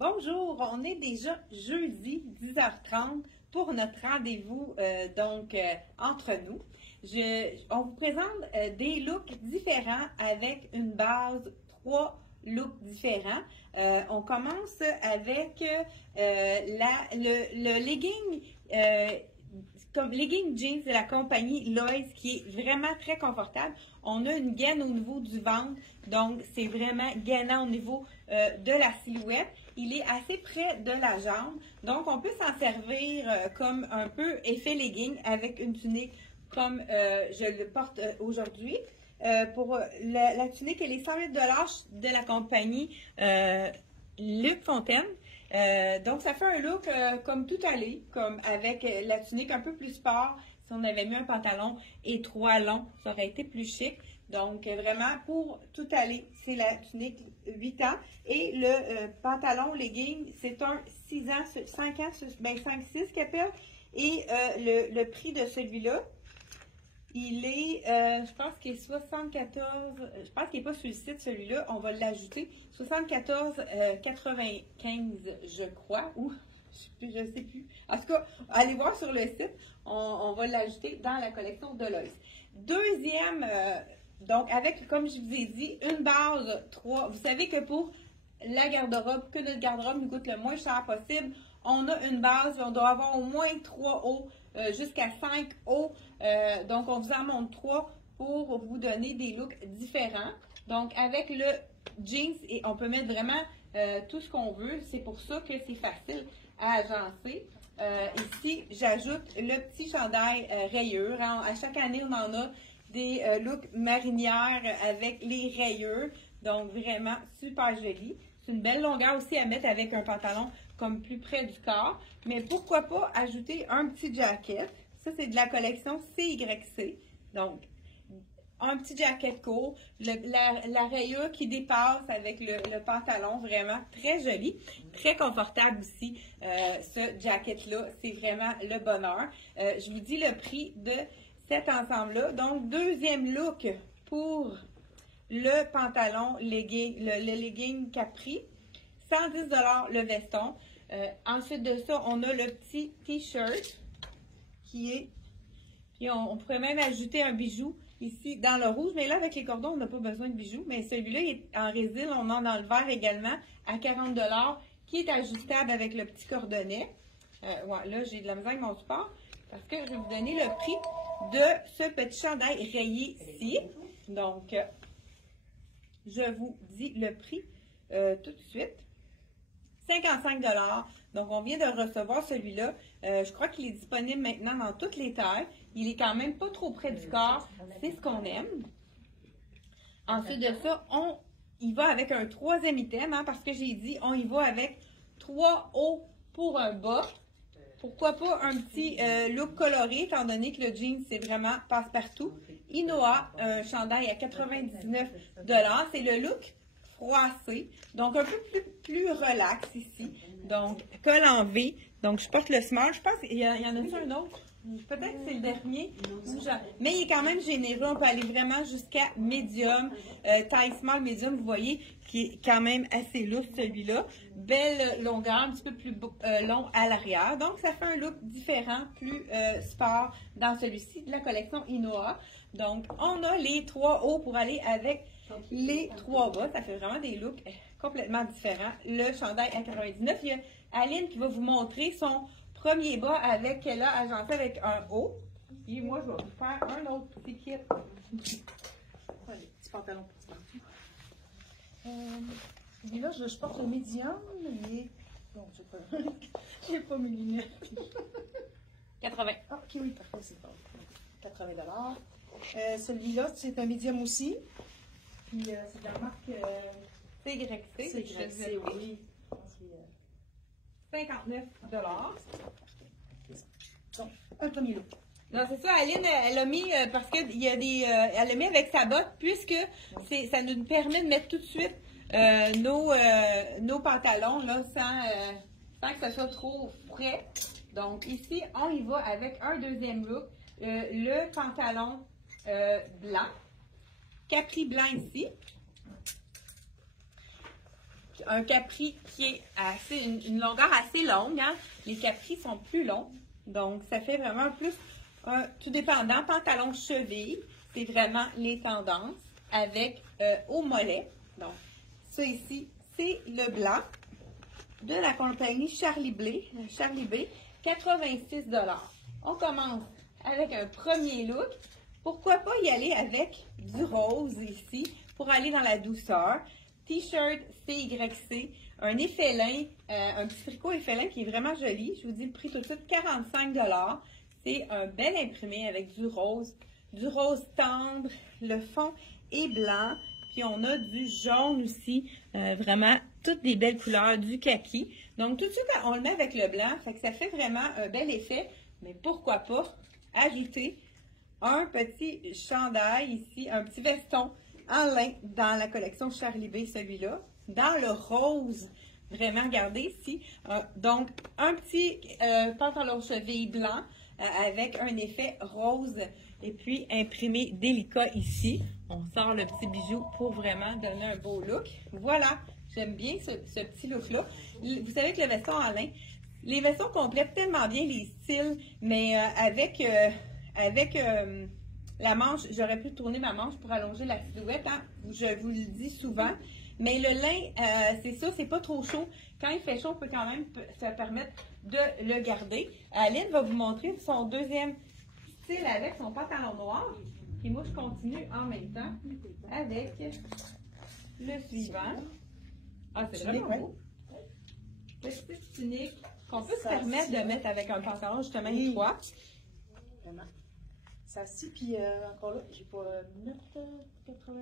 Bonjour, on est déjà jeudi 10h30 pour notre rendez-vous entre nous. On vous présente des looks différents avec une base, 3 looks différents. On commence avec le legging, comme legging jeans de la compagnie Lois qui est vraiment très confortable. On a une gaine au niveau du ventre, donc c'est vraiment gainant au niveau de la silhouette. Il est assez près de la jambe, donc on peut s'en servir comme un peu effet legging avec une tunique comme je le porte aujourd'hui. Pour la tunique, elle est 108 $ de la compagnie Luc Fontaine. Donc, ça fait un look comme tout allé, comme avec la tunique un peu plus sport. Si on avait mis un pantalon étroit, long, ça aurait été plus chic. Donc, vraiment, pour tout aller, c'est la tunique 8 ans. Et le pantalon legging, c'est un 6 ans, 5 ans, ben 5-6 qu'il appelle. Et le prix de celui-là, il est, je pense qu'il est 74, je pense qu'il n'est pas sur le site celui-là, on va l'ajouter, 74,95 je crois, ou je ne sais plus. En tout cas, allez voir sur le site, on va l'ajouter dans la collection de Lois. Deuxième, donc avec, comme je vous ai dit, une base 3. Vous savez que pour la garde-robe, que notre garde-robe nous coûte le moins cher possible, on a une base, on doit avoir au moins 3 hauts, jusqu'à 5 hauts. Donc, on vous en montre 3 pour vous donner des looks différents. Donc, avec le jeans, et on peut mettre vraiment tout ce qu'on veut. C'est pour ça que c'est facile à agencer. Ici, j'ajoute le petit chandail rayures. À chaque année, on en a des looks marinières avec les rayures. Donc, vraiment super joli. C'est une belle longueur aussi à mettre avec un pantalon comme plus près du corps. Mais pourquoi pas ajouter un petit jacket. Ça, c'est de la collection CYC. Donc, un petit jacket court. La rayure qui dépasse avec le pantalon. Vraiment très joli. Très confortable aussi. Ce jacket-là, c'est vraiment le bonheur. Je vous dis le prix de cet ensemble-là. Donc, deuxième look pour le pantalon legging, le legging Capri, 110 $ le veston. Ensuite de ça, on a le petit t-shirt qui est, puis on pourrait même ajouter un bijou ici dans le rouge, mais là avec les cordons, on n'a pas besoin de bijoux, mais celui-là est en résine, on en a dans le vert également à 40 $, qui est ajustable avec le petit cordonnet. Ouais, là j'ai de la misère avec mon support, parce que je vais vous donner le prix de ce petit chandail rayé ici. Donc, je vous dis le prix tout de suite. 55 $. Donc, on vient de recevoir celui-là. Je crois qu'il est disponible maintenant dans toutes les tailles. Il est quand même pas trop près du corps. C'est ce qu'on aime. Ensuite de ça, on y va avec un troisième item, hein, parce que j'ai dit, on y va avec 3 hauts pour un bas. Pourquoi pas un petit look coloré, étant donné que le jean, c'est vraiment passe-partout. Inoa, un chandail à 99 $. C'est le look froissé. Donc, un peu plus relax ici. Donc, col en V. Donc, je porte le small. Je pense qu'il y en a-t-il un autre? Peut-être que c'est le dernier. Mais il est quand même généreux. On peut aller vraiment jusqu'à medium. Taille small, medium, vous voyez, qui est quand même assez lourd celui-là. Belle longueur, un petit peu plus long à l'arrière. Donc, ça fait un look différent, plus sport dans celui-ci de la collection Inoa. Donc, on a les 3 hauts pour aller avec les 3 bas. Ça fait vraiment des looks complètement différents. Le chandail à 99. Il y a Aline qui va vous montrer son premier bas avec qu'elle a agencé avec un haut. Et moi, je vais vous faire un autre petit kit. Allez, petit pantalon pour et là, je porte le médium, mais bon, j'ai pas mes lunettes. 80. Ah, ok, oui, parfait, c'est bon. 80 $. Celui-là, c'est un médium aussi. Puis, c'est de la marque CYC. CYC, oui. 59 $. Donc, un premier look. Non, c'est ça, Aline, elle a mis, parce que il y a des, elle l'a mis avec sa botte, puisque ça nous permet de mettre tout de suite nos pantalons, là, sans que ça soit trop frais. Donc, ici, on y va avec un deuxième look, le pantalon blanc, capri blanc ici, un capri qui est une longueur assez longue. Hein? Les capris sont plus longs. Donc, ça fait vraiment plus tout dépendant. Pantalon cheville, c'est vraiment les tendances avec au mollet. Donc, ça ici, c'est le blanc de la compagnie Charlie B, 86 $. On commence avec un premier look. Pourquoi pas y aller avec du rose ici pour aller dans la douceur. T-shirt CYC, un effet lin, un petit tricot effet lin qui est vraiment joli. Je vous dis le prix tout de suite, 45 $. C'est un bel imprimé avec du rose tendre. Le fond est blanc. Puis on a du jaune aussi, vraiment toutes des belles couleurs, du kaki. Donc tout de suite, on le met avec le blanc, fait que ça fait vraiment un bel effet. Mais pourquoi pas ajouter un petit chandail ici, un petit veston en lin dans la collection Charlie B, celui-là. Dans le rose, vraiment, regardez ici. Donc un petit pantalon cheville blanc avec un effet rose et puis imprimé délicat ici. On sort le petit bijou pour vraiment donner un beau look. Voilà, j'aime bien ce petit look-là. Vous savez que le veston en lin, les vestons complètent tellement bien les styles, mais avec la manche, j'aurais pu tourner ma manche pour allonger la silhouette, hein? Je vous le dis souvent. Mais le lin, c'est ça, c'est pas trop chaud. Quand il fait chaud, on peut quand même se permettre de le garder. Aline va vous montrer son deuxième style avec son pantalon noir. Et moi, je continue en même temps avec le suivant. Ah, c'est vraiment beau. Petite tunique qu'on peut se permettre de mettre avec un pantalon justement étroit. Vraiment. Ça aussi, puis encore là, j'ai pas 80.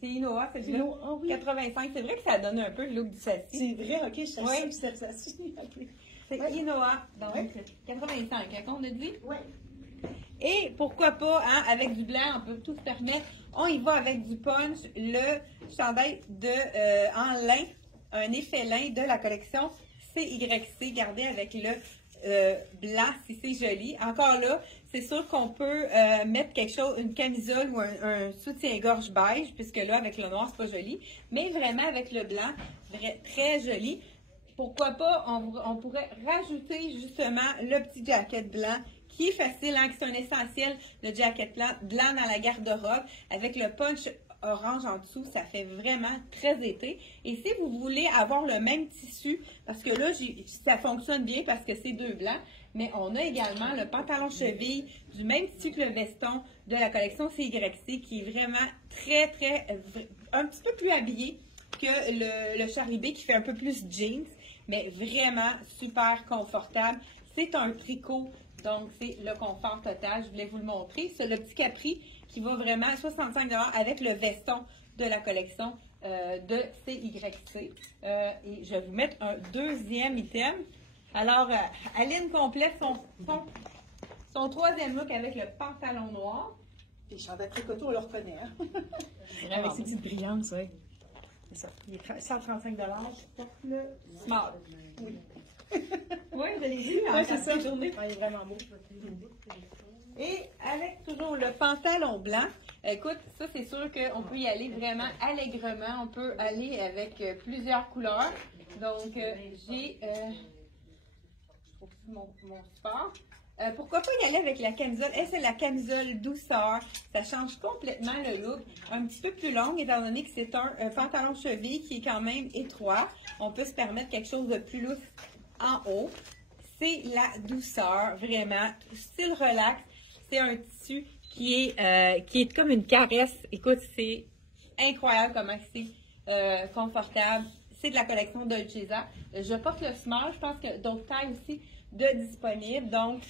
C'est Inoa, c'est le oh, oui. 85. C'est vrai que ça donne un peu le look du sassi. C'est vrai, ok, je sais oui. que c'est le sassi. Okay. C'est Inoa, donc 85, hein, qu'on a dit? Oui. Et pourquoi pas, hein, avec du blanc, on peut tout se permettre. On y va avec du punch, le chandail en lin, un effet lin de la collection CYC, gardé avec le blanc si c'est joli. Encore là, c'est sûr qu'on peut mettre quelque chose, une camisole ou un soutien-gorge beige, puisque là, avec le noir, c'est pas joli. Mais vraiment, avec le blanc, très joli. Pourquoi pas, on pourrait rajouter justement le petit jacket blanc qui est facile, hein, qui c'est un essentiel, le jacket blanc dans la garde-robe avec le punch orange en dessous, ça fait vraiment très été. Et si vous voulez avoir le même tissu, parce que là, ça fonctionne bien parce que c'est deux blancs, mais on a également le pantalon cheville du même tissu que le veston de la collection CYC qui est vraiment un petit peu plus habillé que le Charlie B qui fait un peu plus jeans, mais vraiment super confortable. C'est un tricot, donc c'est le confort total. Je voulais vous le montrer. C'est le petit capri qui va vraiment à 65 $ avec le veston de la collection de CYC. Et je vais vous mettre un deuxième item. Alors, Aline complète son troisième look avec le pantalon noir. Les chandails tricotés, on le reconnaît. Hein? Vraiment avec ces petites brillances, oui. C'est ça. Il est 135 $. Je porte le smart. Oui. Oui, vous avez vu, oui, c'est ça. Journée. Il est vraiment beau. Et avec toujours le pantalon blanc, écoute, ça c'est sûr qu'on peut y aller vraiment allègrement. On peut aller avec plusieurs couleurs. Donc, j'ai mon sport. Pourquoi pas y aller avec la camisole? C'est la camisole douceur. Ça change complètement le look. Un petit peu plus longue, étant donné que c'est un pantalon cheville qui est quand même étroit. On peut se permettre quelque chose de plus lousse en haut. C'est la douceur, vraiment. Style relax. C'est un tissu qui est comme une caresse. Écoute, c'est incroyable comment c'est confortable. C'est de la collection Dolcezza. Je porte le small. Je pense que d'autres tailles aussi de disponibles. Donc,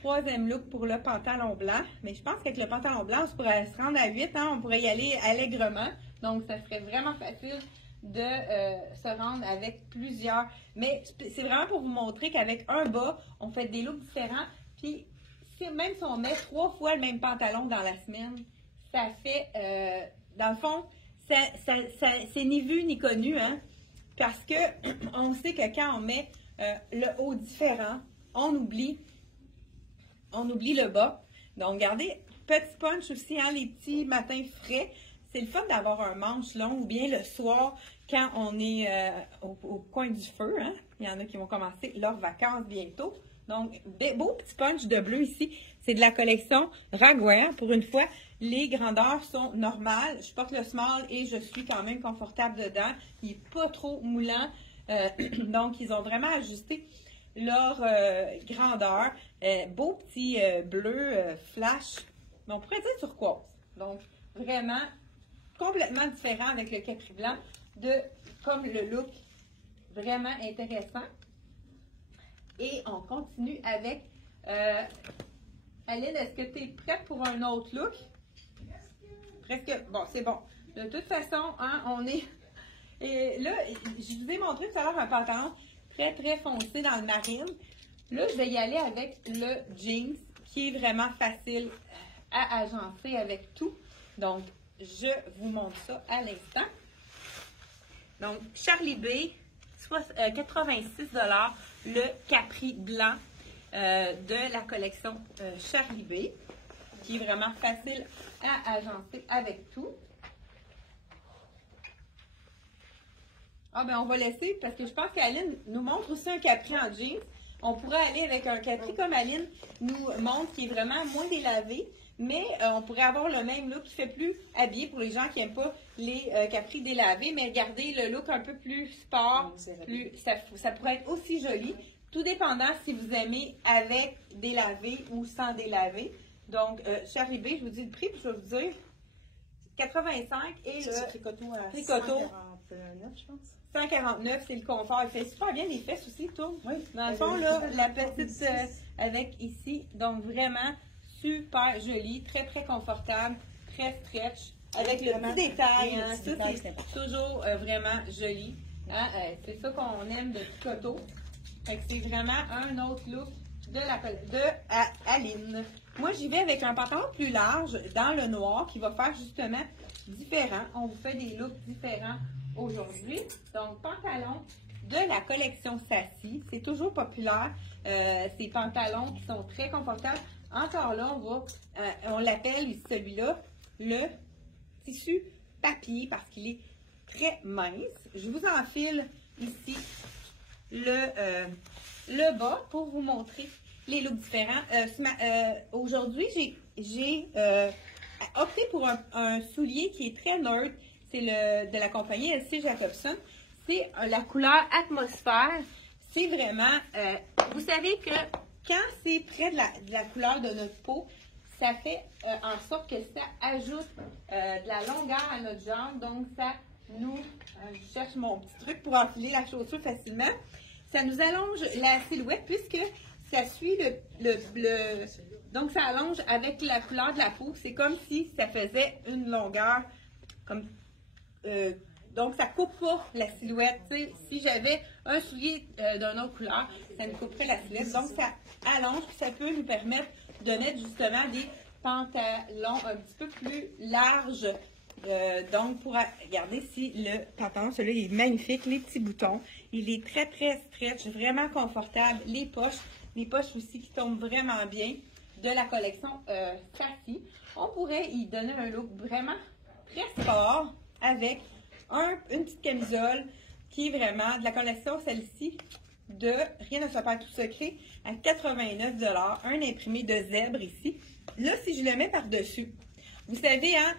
troisième look pour le pantalon blanc. Mais je pense qu'avec le pantalon blanc, on pourrait se rendre à 8. Hein? On pourrait y aller allègrement. Donc, ça serait vraiment facile de se rendre avec plusieurs. Mais c'est vraiment pour vous montrer qu'avec un bas, on fait des looks différents. Puis, même si on met 3 fois le même pantalon dans la semaine, ça fait, dans le fond, c'est ni vu ni connu, hein? Parce que on sait que quand on met le haut différent, on oublie le bas. Donc, regardez, petit punch aussi, hein, les petits matins frais. c'est le fun d'avoir un manche long ou bien le soir quand on est au coin du feu. Hein? Il y en a qui vont commencer leurs vacances bientôt. Donc, beau petit punch de bleu ici. C'est de la collection Ragwear. Pour une fois, les grandeurs sont normales. Je porte le small et je suis quand même confortable dedans. Il n'est pas trop moulant. Donc, ils ont vraiment ajusté leur grandeur. Beau petit bleu flash. Mais on pourrait dire turquoise. Donc, vraiment complètement différent avec le capri blanc comme le look vraiment intéressant. Et on continue avec Aline, est-ce que tu es prête pour un autre look? Presque. Bon, c'est bon. De toute façon, hein, on est... Et là, je vous ai montré tout à l'heure un pantalon très, très foncé dans le marine. Là, je vais y aller avec le jeans qui est vraiment facile à agencer avec tout. Donc, je vous montre ça à l'instant. Donc, Charlie B, 86 $, le capri blanc de la collection Charlie B, qui est vraiment facile à agencer avec tout. Ah, ben on va laisser, parce que je pense qu'Aline nous montre aussi un capri en jeans. On pourrait aller avec un capri comme Aline nous montre, qui est vraiment moins délavé, mais on pourrait avoir le même look qui fait plus habillé pour les gens qui n'aiment pas les capris délavés, mais regardez le look un peu plus sport, ça pourrait être aussi joli, tout dépendant si vous aimez avec délavé ou sans délavé. Donc, Charlie B, je vous dis le prix, puis je vais vous dire 85 et le tricoto à tricoto 149, je pense. 149, c'est le confort. Il fait super bien les fesses aussi, tout. Oui. Dans le fond, là, la petite avec ici. Donc, vraiment super joli, très, très confortable, très stretch. Avec le petit détail. Hein, ça, c'est toujours vraiment joli. Hein, c'est ça qu'on aime de tricoto. C'est vraiment un autre look de Aline. Moi, j'y vais avec un pantalon plus large dans le noir qui va faire justement différent. On vous fait des looks différents aujourd'hui. Donc, pantalon de la collection Sassy. C'est toujours populaire. Ces pantalons qui sont très confortables. Encore là, on l'appelle celui-là le tissu papier parce qu'il est très mince. Je vous enfile ici le bas pour vous montrer les looks différents. Aujourd'hui, j'ai opté pour un soulier qui est très neutre. C'est de la compagnie LC Jacobson. C'est la couleur Atmosphère. C'est vraiment, vous savez que quand c'est près de la couleur de notre peau, ça fait en sorte que ça ajoute de la longueur à notre jambe. Donc, ça nous, je cherche mon petit truc pour enfiler la chaussure facilement. Ça nous allonge la silhouette puisque ça suit donc ça allonge avec la couleur de la peau. C'est comme si ça faisait une longueur comme donc ça coupe pas la silhouette. T'sais, si j'avais un soulier d'une autre couleur, ça nous couperait la silhouette. Donc ça allonge puis ça peut nous permettre de mettre justement des pantalons un petit peu plus larges. Donc, pour regarder ici le pantalon, celui-là il est magnifique, les petits boutons, il est très très stretch, vraiment confortable, les poches aussi qui tombent vraiment bien, de la collection Sassy. On pourrait y donner un look vraiment très sport avec une petite camisole qui est vraiment de la collection celle-ci de Rien ne se perd tout secret à 89 $, un imprimé de zèbre ici. Là, si je le mets par-dessus, vous savez, hein,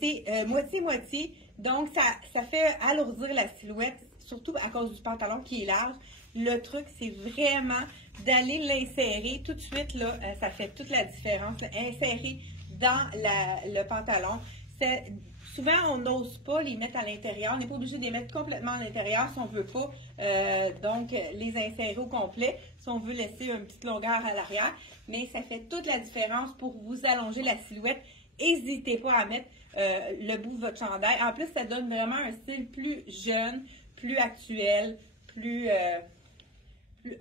c'est moitié-moitié, donc ça fait alourdir la silhouette, surtout à cause du pantalon qui est large. Le truc, c'est vraiment d'aller l'insérer tout de suite, là, ça fait toute la différence, insérer dans le pantalon. Souvent, on n'ose pas les mettre à l'intérieur, on n'est pas obligé de les mettre complètement à l'intérieur si on ne veut pas, donc les insérer au complet, si on veut laisser une petite longueur à l'arrière, mais ça fait toute la différence pour vous allonger la silhouette. N'hésitez pas à mettre le bout de votre chandail. En plus, ça donne vraiment un style plus jeune, plus actuel,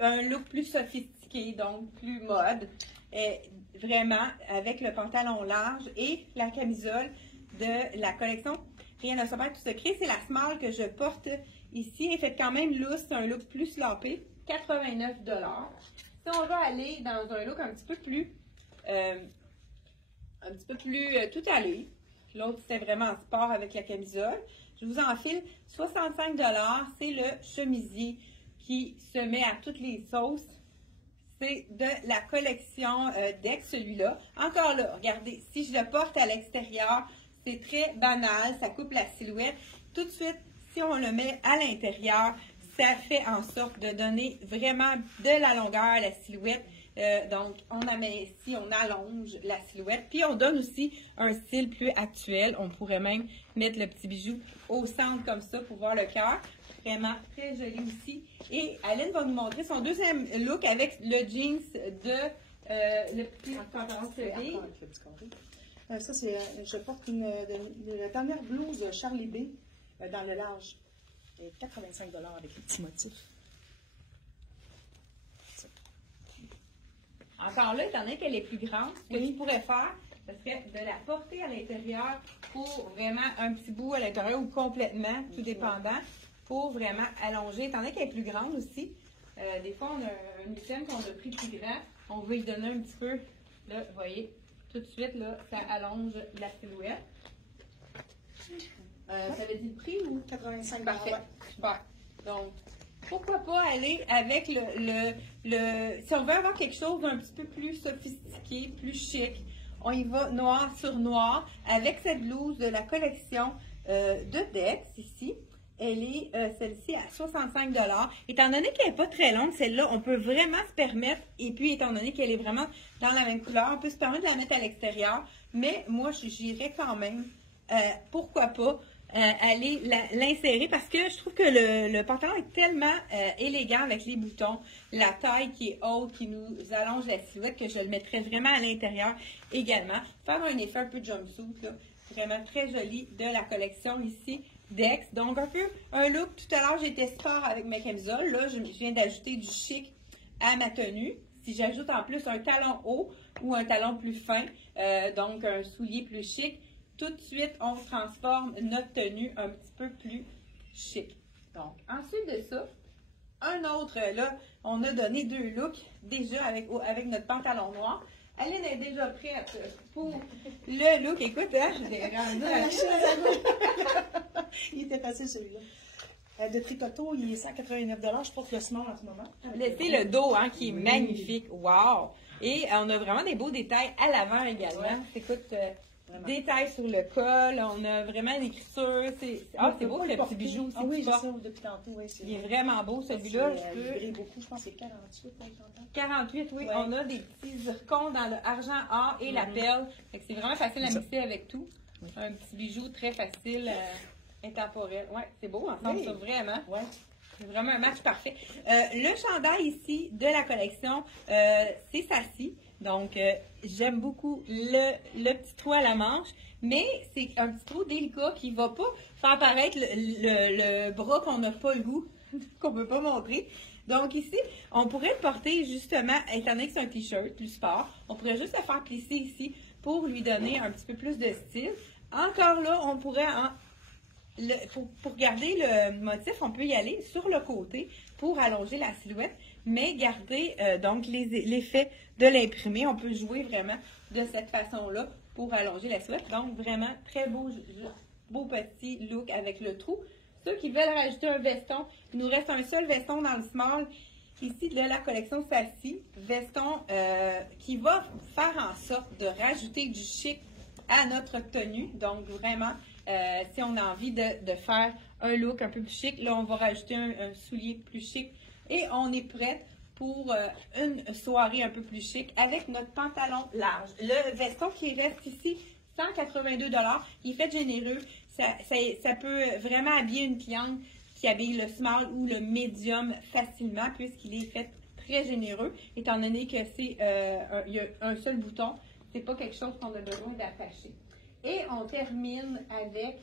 un look plus sophistiqué, donc plus mode. Et vraiment, avec le pantalon large et la camisole de la collection Rien ne se perd tout secret. C'est la small que je porte ici. Elle fait quand même loose, c'est un look plus slappé, 89 $. Si on va aller dans un look un petit peu plus tout allé. l'autre c'était vraiment en sport avec la camisole. Je vous enfile 65 $, c'est le chemisier qui se met à toutes les sauces. C'est de la collection Dex, celui-là. Encore là, regardez, si je le porte à l'extérieur, c'est très banal, ça coupe la silhouette. Tout de suite, si on le met à l'intérieur, ça fait en sorte de donner vraiment de la longueur à la silhouette. Donc, on amincit, on allonge la silhouette. Puis, on donne aussi un style plus actuel. On pourrait même mettre le petit bijou au centre comme ça pour voir le cœur. Vraiment très joli aussi. Et Aline va nous montrer son deuxième look avec le jeans de le petit pantalon serré. Ça, c'est, je porte la dernière blouse Charlie B dans le large. Et 85 $ avec les petits motifs. Encore là, étant donné qu'elle est plus grande, ce que tu pourrais faire, ce serait de la porter à l'intérieur pour vraiment un petit bout à l'intérieur ou complètement, tout dépendant, pour vraiment allonger. Étant donné qu'elle est plus grande aussi, des fois, on a un item qu'on a pris plus grand, on veut y donner un petit peu, là, vous voyez, tout de suite, là, ça allonge la silhouette. Ça avait dit le prix ou? 85 $. Parfait, super. Donc, pourquoi pas aller avec si on veut avoir quelque chose d'un petit peu plus sophistiqué, plus chic, on y va noir sur noir avec cette blouse de la collection de Dex ici. Elle est celle-ci à 65 $. Étant donné qu'elle n'est pas très longue, celle-là, on peut vraiment se permettre, et puis étant donné qu'elle est vraiment dans la même couleur, on peut se permettre de la mettre à l'extérieur, mais moi, j'irais quand même, pourquoi pas, aller l'insérer parce que je trouve que le pantalon est tellement élégant avec les boutons, la taille qui est haute, qui nous allonge la silhouette, que je le mettrais vraiment à l'intérieur également. Faire un effet un peu jumpsuit, là, vraiment très joli de la collection ici Dex. Donc un peu un look, tout à l'heure j'étais sport avec ma camisole, là je viens d'ajouter du chic à ma tenue. Si j'ajoute en plus un talon haut ou un talon plus fin, donc un soulier plus chic, tout de suite, on transforme notre tenue un petit peu plus chic. Donc, ensuite de ça, un autre, là, on a donné deux looks déjà avec notre pantalon noir. Aline est déjà prête pour le look. Écoute, hein, je l'ai rendu. Il était facile celui-là. De tricoto, il est 189 $. Je porte le small en ce moment. C'est le dos hein, qui est magnifique. Wow! Et on a vraiment des beaux détails à l'avant également. Ouais. Écoute, détails sur le col, on a vraiment l'écriture. C'est beau le petit bijou aussi. Ah oui, j'ai ça depuis tantôt. Oui, il est vraiment beau celui-là. Il beaucoup, je pense que c'est 48. 48, oui. Ouais. On a des petits zircons dans le argent or et la perle. C'est vraiment facile à mixer avec tout. Oui. Un petit bijou très facile, intemporel. Oui, c'est beau ensemble, ça, vraiment. Ouais. C'est vraiment un match parfait. Le chandail ici de la collection, c'est Sassy. Donc, j'aime beaucoup le petit trou à la manche, mais c'est un petit trou délicat qui ne va pas faire apparaître le bras qu'on n'a pas le goût, qu'on ne peut pas montrer. Donc ici, on pourrait le porter justement, étant donné que c'est un t-shirt plus sport, on pourrait juste le faire plisser ici pour lui donner un petit peu plus de style. Encore là, on pourrait, pour garder le motif, on peut y aller sur le côté pour allonger la silhouette, mais garder donc l'effet de l'imprimé. On peut jouer vraiment de cette façon-là pour allonger la silhouette. Donc vraiment très beau petit look avec le trou. Ceux qui veulent rajouter un veston, il nous reste un seul veston dans le small ici de la collection Sassy. Veston qui va faire en sorte de rajouter du chic à notre tenue. Donc vraiment, si on a envie de faire un look un peu plus chic, là on va rajouter un soulier plus chic et on est prête pour une soirée un peu plus chic avec notre pantalon large. Le veston qui reste ici, 182 $, il est fait généreux. Ça peut vraiment habiller une cliente qui habille le small ou le medium facilement puisqu'il est fait très généreux, étant donné que il y a un seul bouton. C'est pas quelque chose qu'on a besoin d'attacher. Et on termine avec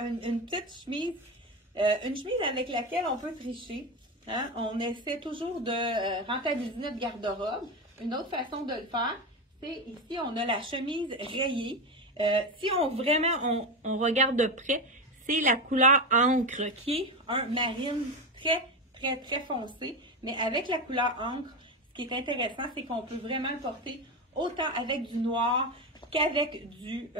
une petite chemise, une chemise avec laquelle on peut tricher. Hein? On essaie toujours de rentabiliser notre garde-robe. Une autre façon de le faire, c'est ici, on a la chemise rayée. Si on regarde de près, c'est la couleur encre qui est un marine très foncé. Mais avec la couleur encre, ce qui est intéressant, c'est qu'on peut vraiment le porter autant avec du noir qu'avec du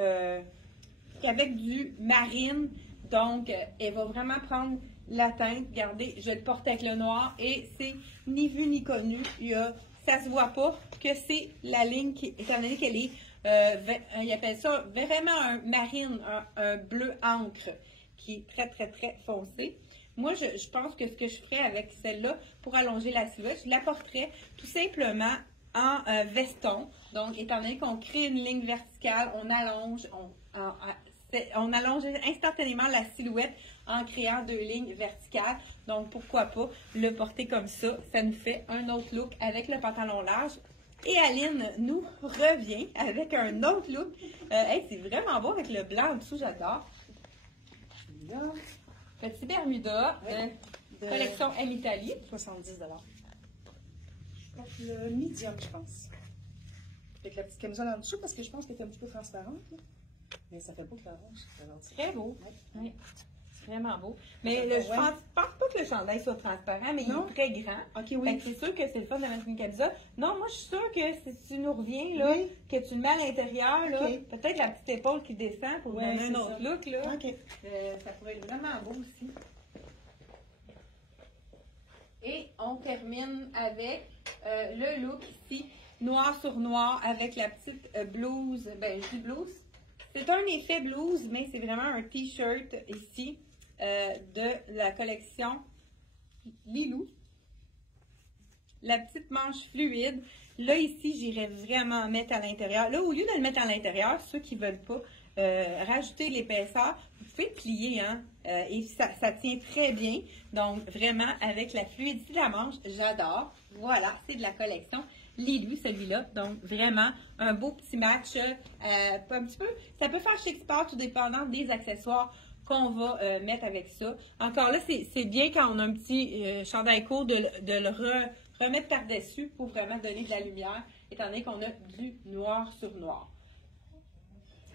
avec du marine. Donc, elle va vraiment prendre la teinte. Regardez, je le porte avec le noir et c'est ni vu ni connu. Ça se voit pas que c'est la ligne qui, étant donné qu'elle est, ils appellent ça vraiment un marine, un bleu encre qui est très, très, très foncé. Moi, je pense que ce que je ferais avec celle-là pour allonger la silhouette, je la porterais tout simplement en veston. Donc, étant donné qu'on crée une ligne verticale, on allonge instantanément la silhouette en créant 2 lignes verticales. Donc, pourquoi pas le porter comme ça? Ça nous fait un autre look avec le pantalon large. Et Aline nous revient avec un autre look. Hey, c'est vraiment beau avec le blanc en dessous, j'adore. Petit Bermuda, de collection M Italie. 70 $. Je porte le medium, je pense. Avec la petite camisole en dessous parce que je pense qu'elle est un petit peu transparente. Là. Mais ça fait beau que la rouge. Très beau. Ouais. Oui. C'est vraiment beau. Mais je pense pas que le chandail soit transparent, mais non. Il est très grand. Ok, oui. C'est sûr que c'est le fun de mettre une camisole. Non, moi, je suis sûre que si tu nous reviens, là, que tu le mets à l'intérieur, là, peut-être la petite épaule qui descend pour donner un autre look, là. Ça pourrait être vraiment beau aussi. Et on termine avec le look ici, noir sur noir, avec la petite blouse. Ben, je dis blouse. C'est un effet blouse, mais c'est vraiment un t-shirt ici de la collection Lilou. La petite manche fluide. Là, ici, j'irais vraiment mettre à l'intérieur. Là, au lieu de le mettre à l'intérieur, ceux qui ne veulent pas rajouter l'épaisseur, vous pouvez plier, hein? Et ça tient très bien. Donc, vraiment, avec la fluidité de la manche, j'adore. Voilà, c'est de la collection Lilou, celui-là. Donc, vraiment, un beau petit match. Un petit peu, ça peut faire chic sport, tout dépendant des accessoires qu'on va mettre avec ça. Encore là, c'est bien quand on a un petit chandail court de le remettre par-dessus pour vraiment donner de la lumière, étant donné qu'on a du noir sur noir.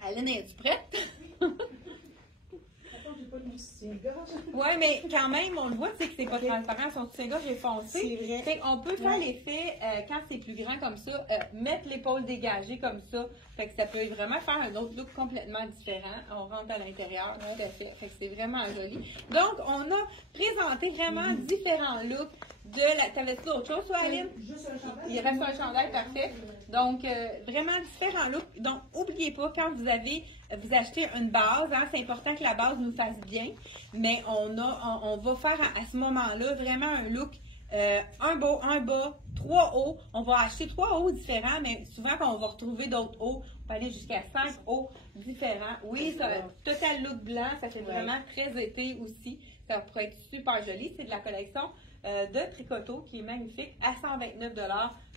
Aline, es-tu prête? Attends, j'ai pas de soutien-gorge. Oui, mais quand même, on le voit, c'est que c'est pas transparent. Son soutien-gorge est foncé. C'est vrai. Fait qu'on peut faire l'effet, quand c'est plus grand comme ça, mettre l'épaule dégagée comme ça. Fait que ça peut vraiment faire un autre look complètement différent. On rentre à l'intérieur, tout à fait. Fait que c'est vraiment joli. Donc, on a présenté vraiment différents looks de la... T'avais-tu d'autres choses, toi, Aline? Juste un chandail. Il reste un chandail, parfait. Donc, vraiment différents looks. Donc, n'oubliez pas, quand vous achetez une base, hein, c'est important que la base nous fasse bien, mais on va faire à ce moment-là vraiment un look, un bas, 3 hauts. On va acheter 3 hauts différents, mais souvent quand on va retrouver d'autres hauts, on peut aller jusqu'à 5 hauts différents. Oui, ça total look blanc, ça fait vraiment très été aussi. Ça pourrait être super joli. C'est de la collection de Tricoto qui est magnifique à 129 $.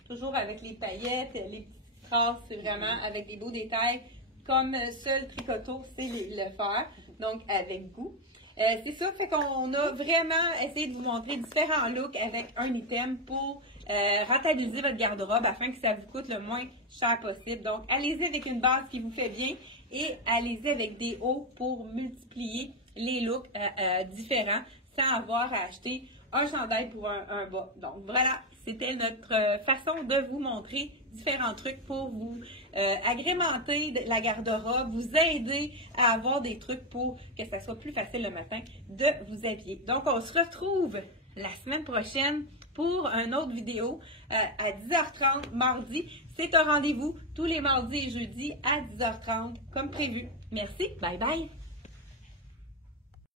Toujours avec les paillettes, les petites traces, c'est vraiment avec des beaux détails. Comme seul Tricoto sait le faire, donc avec goût. C'est ça, fait qu'on a vraiment essayé de vous montrer différents looks avec un item pour rentabiliser votre garde-robe afin que ça vous coûte le moins cher possible. Donc, allez-y avec une base qui vous fait bien et allez-y avec des hauts pour multiplier les looks différents sans avoir à acheter un chandail pour un bas. Donc, voilà, c'était notre façon de vous montrer différents trucs pour vous agrémenter la garde-robe, vous aider à avoir des trucs pour que ça soit plus facile le matin de vous habiller. Donc, on se retrouve la semaine prochaine pour une autre vidéo à 10h30 mardi. C'est un rendez-vous tous les mardis et jeudis à 10h30 comme prévu. Merci, bye bye!